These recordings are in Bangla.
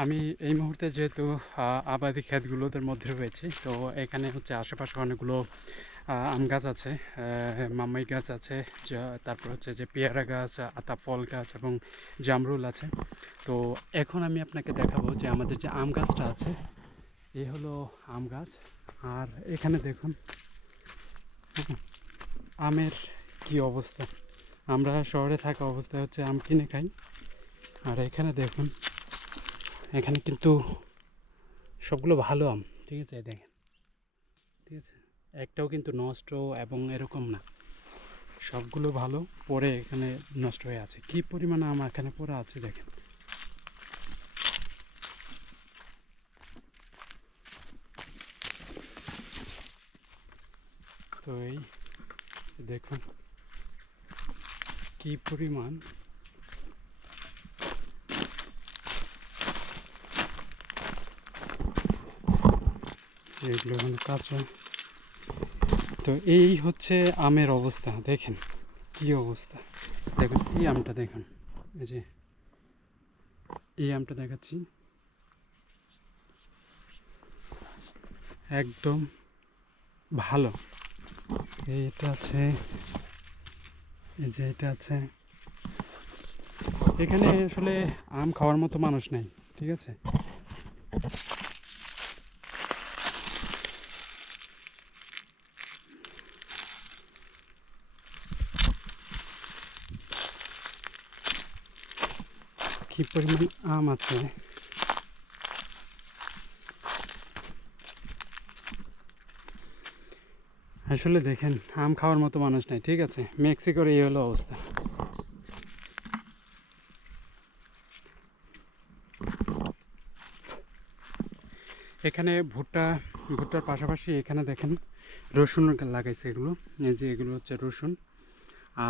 আমি এই মুহূর্তে যেহেতু আবাদি ক্ষেতগুলোদের মধ্যে রয়েছি, তো এখানে হচ্ছে আশেপাশে অনেকগুলো আম গাছ আছে মামাই গাছ আছে তারপর হচ্ছে যে পেয়ারা গাছ, আতা ফল গাছ এবং জামরুল আছে। তো এখন আমি আপনাকে দেখাবো যে আমাদের যে আম গাছটা আছে এই হলো আম গাছ। আর এখানে দেখুন, আমের কি অবস্থা। আমরা শহরে থাকা অবস্থায় হচ্ছে আম কিনে খাই। আর এখানে দেখুন এখানে কিন্তু সবগুলো ভালো আম, ঠিক আছে? দেখেন, ঠিক আছে? একটাও কিন্তু নষ্ট এবং এরকম না। সবগুলো ভালো, পরে এখানে নষ্ট হয়ে আছে। কি পরিমাণ আম এখানে পরে আছে দেখেন? তো এই, দেখুন, কি পরিমাণ এগুলো এখানে কাঁচা। তো এই হচ্ছে আমের অবস্থা, দেখেন কি অবস্থা। দেখুন, এই আমটা দেখুন, এই যে এই আমটা দেখাচ্ছি। একদম ভালো। এইটা আছে, এই যে এটা আছে। এখানে আসলে আম খাওয়ার মতো মানুষ নাই, ঠিক আছে? কি পরিমাণ আম আছে। আসলে দেখেন, আম খাওয়ার মতো মানুষ নাই, ঠিক আছে? মেক্সিকোর এই হলো অবস্থা। এখানে ভুট্টা, ভুট্টার পাশাপাশি এখানে দেখেন, রসুন লাগাইছে এগুলো। যে এগুলো হচ্ছে রসুন।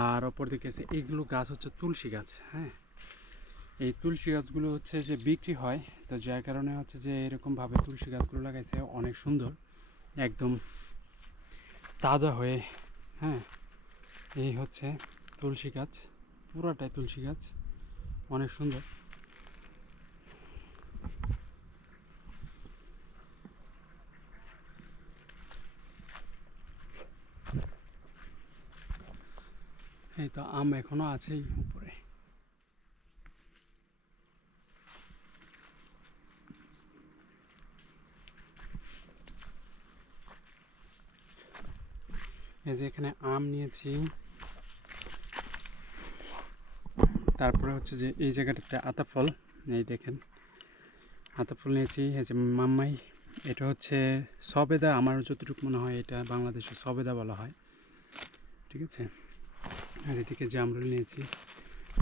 আর অপর দিকে আছে এইগুলো গাছ হচ্ছে তুলসী গাছ হ্যাঁ? এই তুলসী গাছগুলো হচ্ছে যে বিক্রি হয়, তো যার কারণে হচ্ছে যে এরকমভাবে তুলসী গাছগুলো লাগাইছে, অনেক সুন্দর, একদম তাজা হয়ে হ্যাঁ এই হচ্ছে তুলসী গাছ, পুরাটাই তুলসী গাছ, অনেক সুন্দর। এই তো আম এখনও আছেই উপরে। এই যে এখানে আম নিয়েছি। তারপরে হচ্ছে যে এই জায়গাটাতে আতা ফল, এই দেখেন। আতা ফল নিয়েছি, এই যে মাম্মাই, এটা হচ্ছে সবেদা, আমার যতটুকু মনে হয় এটা বাংলাদেশে সবেদা বলা হয়। ঠিক আছে? আর এদিকে জামরুল নিয়েছি।